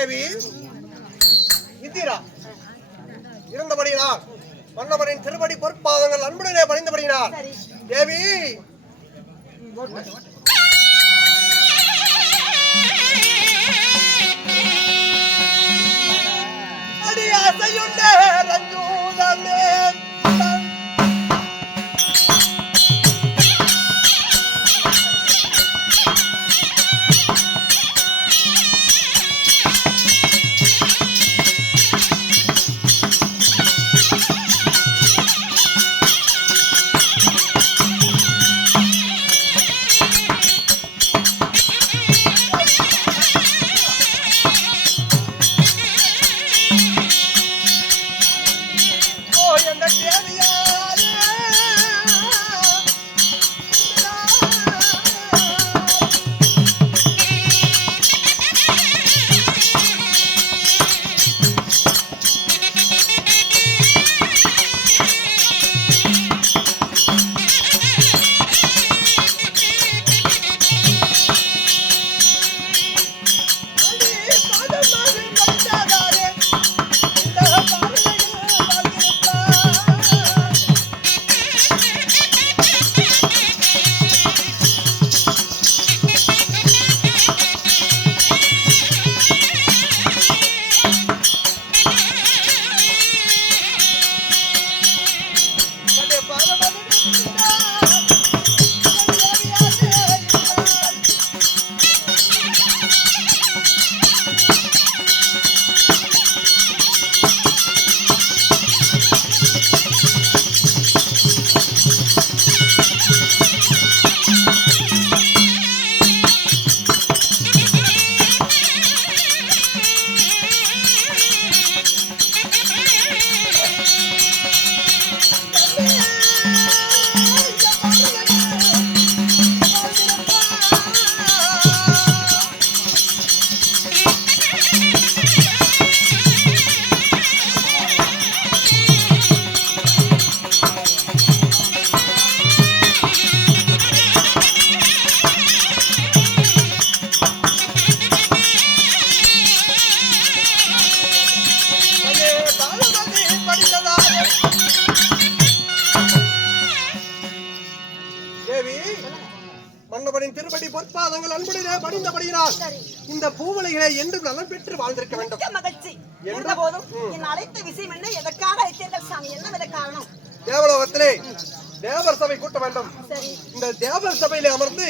தேவி இந்திரா. இருந்தபடியினால் மன்னவரின் திருப்படி பொற்பாதங்கள் அன்புடனே பணிந்தபடியினால் தேவி. அடி அசையுண்ட Shut up! சரி இந்த பூவலைகளை என்றும் நலம் பெற்று வாழ்ந்திருக்க வேண்டும். மகிழ்ச்சி. இருந்த போதும் என் அழைத்த விஷயம் என்ன? எதற்காக அழைத்தீர்கள் சாமி? என்ன வித காரணம்? தேவலோகத்திலே தேவர் சபை கூட்ட வேண்டும். இந்த தேவர் சபையிலே அமர்ந்து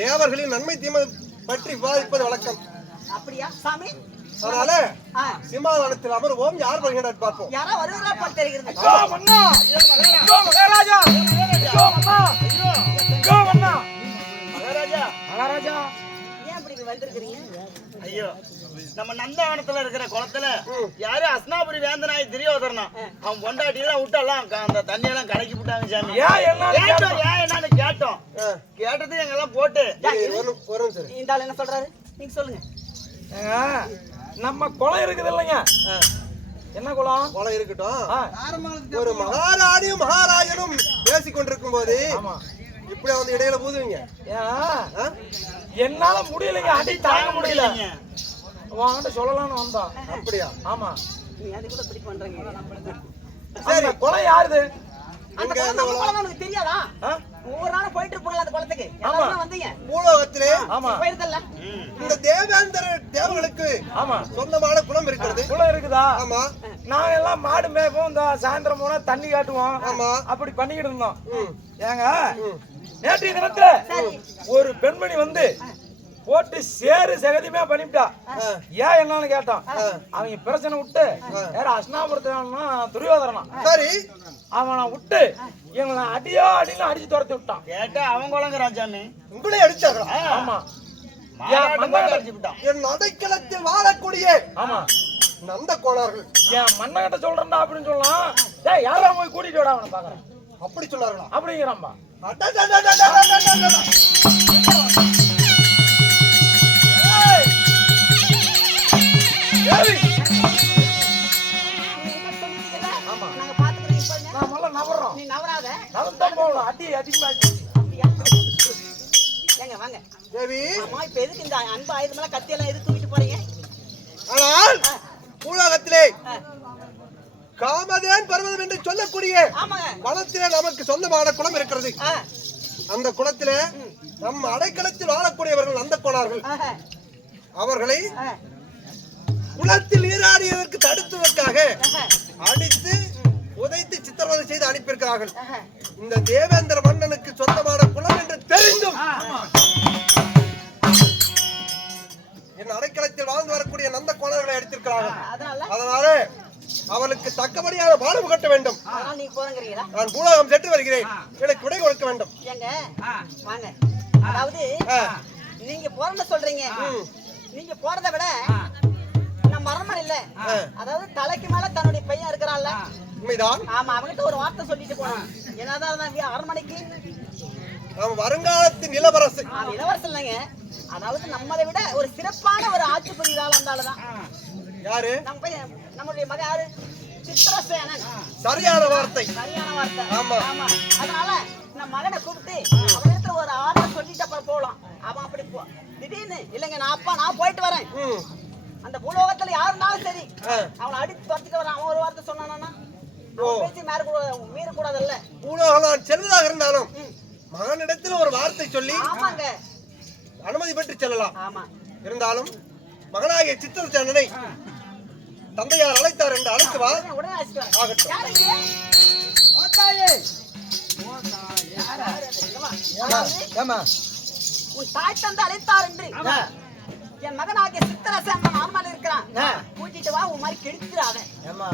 தேவர்களின் நன்மை தீமை பற்றி விவாதிப்பது வழக்கம். அப்படியா? சாமி? அதனால சிம்மாதனத்தில் அமர்வோம். யார் வருகிறார் பார்ப்போம். யாரோ போல் தெரிகிறது. வந்திருக்கிறீங்க ஐயோ நம்ம நந்தவனத்துல இருக்கிற குளத்துல யாரு அஸ்னாபுரி வேந்தனாய் திரியோதரனா? அவன் பொண்டாட்டியெல்லாம் விட்டெல்லாம் க- அந்த தண்ணியெல்லாம் கலக்கி விட்டாங்க சாமி. ஏன் என்னன்னு கேட்டோம் ஏன் என்னன்னு கேட்டோம். ஆ, கேட்டது எங்கெல்லாம் போட்டு. இது ஒரு ஒரு நிமிஷம் இரு. இந்த ஆள் என்ன சொல்றாரு? நீங்க சொல்லுங்க. நம்ம குளம் இருக்குது இல்லைங்க. என்ன குளம்? கொலை இருக்கட்டும். ஒரு மகாராணியும் மகாராஜனும் பேசிக் கொண்டிருக்கும் போது இப்படி வந்து இடையில ஆ? என்னால முடியலைங்க. அடி தாங்க முடியல. வாங்கிட்ட சொல்லலாம்னு வந்தோம். அப்படியா? ஆமா. நீ அது கூட இப்படி பண்றீங்க அந்த குளம் யாருது? அந்த குளம் உனக்கு தெரியாதா? ஒவ்வொரு நாளும் போயிட்டு இருப்பாங்களா அந்த குளத்துக்கு. வந்தீங்க? பூலோகத்திலே ஆமா. போயிருக்கல இந்த தேவேந்திர தேவர்களுக்கு ஆமா. சொந்தமான குளம் இருக்கிறது. குளம் இருக்குதா? ஆமா. நாங்க எல்லாம் மாடு மேய்ப்போம் இந்த சாயந்தரம் போனா தண்ணி காட்டுவோம். ஆமா. அப்படி பண்ணிக்கிட்டு இருந்தோம். ஏங்க. நேற்றைய தினத்துல சரி ஒரு பெண்மணி வந்து போட்டு சேரு சகதியுமே பண்ணிவிட்டா. ஏன் என்னன்னு கேட்டோம் அவங்க பிரச்சனை விட்டு யார அஸ்னாபுரத்து துரியோதரனா சரி. அவனை விட்டு எங்களை அடியோ அடின்னு அடிச்சு துரத்தி விட்டான். கேட்டா அவன் குழங்குறான் சாமி உங்களே அடிச்சார்களா? ஆமா. என் அடைக்கலத்தில் வாழக்கூடிய ஆமா. நந்த கோணார்கள் என் மன்னகிட்ட சொல்றேன்டா அப்படின்னு சொல்லலாம் டேய் யாரும் போய் கூட்டிட்டு விட அவனை பாக்குறேன் அப்படி சொன்னார்களா அப்படிங்கிறான்பா. அடி அடிப்பாச்சு ஏங்க வாங்க தேவி அம்மா இப்ப எதுக்கு இந்த அன்பு ஆயுதமெல்லாம் கத்தியெல்லாம் எதுக்கு போறீங்க ஆனால் உலகத்திலே தேன் பர்வதம் என்று சொல்லக்கூடிய வனத்திலே நமக்கு சொந்தமான குளம் இருக்கிறது. அந்த குளத்திலே நம் அடைக்கலத்தில் வாழக்கூடியவர்கள் அந்த கோணார்கள் ஆஹா, அவர்களை குளத்தில் நீராடியதற்கு தடுத்துவதற்காக ஆஹா, அடித்து உதைத்து சித்திரவதை செய்து அனுப்பியிருக்கிறார்கள். இந்த தேவேந்திர மன்னனுக்கு சொந்தமான குளம் என்று போறங்கிறீங்களா? நான் பூலோகம் சென்று வருகிறேன். எனக்கு விடை கொடுக்க வேண்டும். ஏங்க வாங்க. அதாவது நீங்க போறேன்னு சொல்றீங்க. நீங்க போறதை விட நம்ம மரமன் இல்ல. அதாவது தலைக்கு மேல தன்னுடைய பையன் இருக்கிறான்ல. உண்மைதான். ஆமா அவன்கிட்ட ஒரு வார்த்தை சொல்லிட்டு போனான். என்னதான் இருந்தா அரண்மனைக்கு நாம் வருங்காலத்தின் இளவரசு. இல்லைங்க. அதாவது நம்மளை விட ஒரு சிறப்பான ஒரு ஆட்சி புரியுதாள் அந்த ஆளுதான் யாரு? நம்ம நம்மளுடைய மகன் யாரு? சித்திரசேனன். சரியான வார்த்தை. சரியான வார்த்தை. ஆமா. ஆமா. அதனால நம்ம மகனை கூப்பிட்டு அவனிடத்துல ஒரு ஆர்டர் சொல்லிட்டு அப்புறம் போலாம். அவன் அப்படி போ திடீர்னு இல்லைங்க நான் அப்பா நான் போயிட்டு வரேன். அந்த பூலோகத்துல யார் இருந்தாலும் சரி. அவனை அடிச்சு துரத்திட்டு வரான். அவன் ஒரு வார்த்தை சொன்னானா பேசி மீற கூட மீற கூடாதுல்ல பூலோகம் நான் செல்வதாக இருந்தாலும் மகனிடத்தில் ஒரு வார்த்தை சொல்லி ஆமாங்க. அனுமதி பெற்று செல்லலாம். ஆமா. இருந்தாலும் மகனாகிய சித்திரச்சேனனை தந்தையார் அழைத்தார் என்று அழைத்து வா. ஆகட்டும் உன் தாய் தந்தை அழைத்தார் என்று. என் மகனாகிய சித்திரசேனன் அரண்மனை இருக்கிறான். கூட்டிட்டு வா உன் மாதிரி கெடுத்துறாத ஏம்மா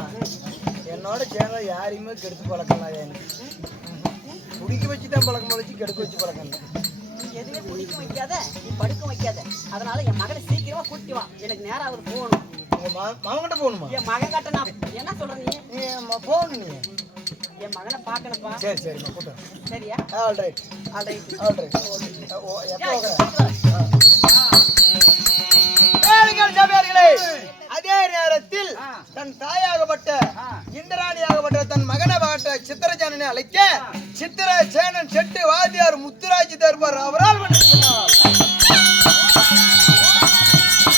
என்னோட சேர்ந்த யாரையுமே கெடுத்து பழக்கலாம் எனக்கு. குடிக்க வச்சு தான் பழக்கம் வச்சு கெடுக்க வச்சு பழக்கம் குடிக்க வைக்காத நீ படுக்க வைக்காத. அதனால என் மகனை சீக்கிரமா கூட்டி வா. எனக்கு நேரம் அவர் போகணும். உங்க மா- மாமன்கிட்ட போகணுமா? என் மகன் கட்ட நான் என்ன சொல்ற நீ? போகணும் நீ. என் மகனை பார்க்கணும்ப்பா. சரி சரிம்மா கூட்டம் சரியா? All right all right all right எப்போ வைக்கிறேன் அதே நேரத்தில் தன் தாயாகப்பட்ட இந்திராணியாகப்பட்ட தன் மகனாகப்பட்ட சித்திரஜானனை அழைக்க சித்திர சேனன் செட்டு வாத்தியார் முத்துராஜ் தர்பார் அவரால் வந்திருக்கிறார்.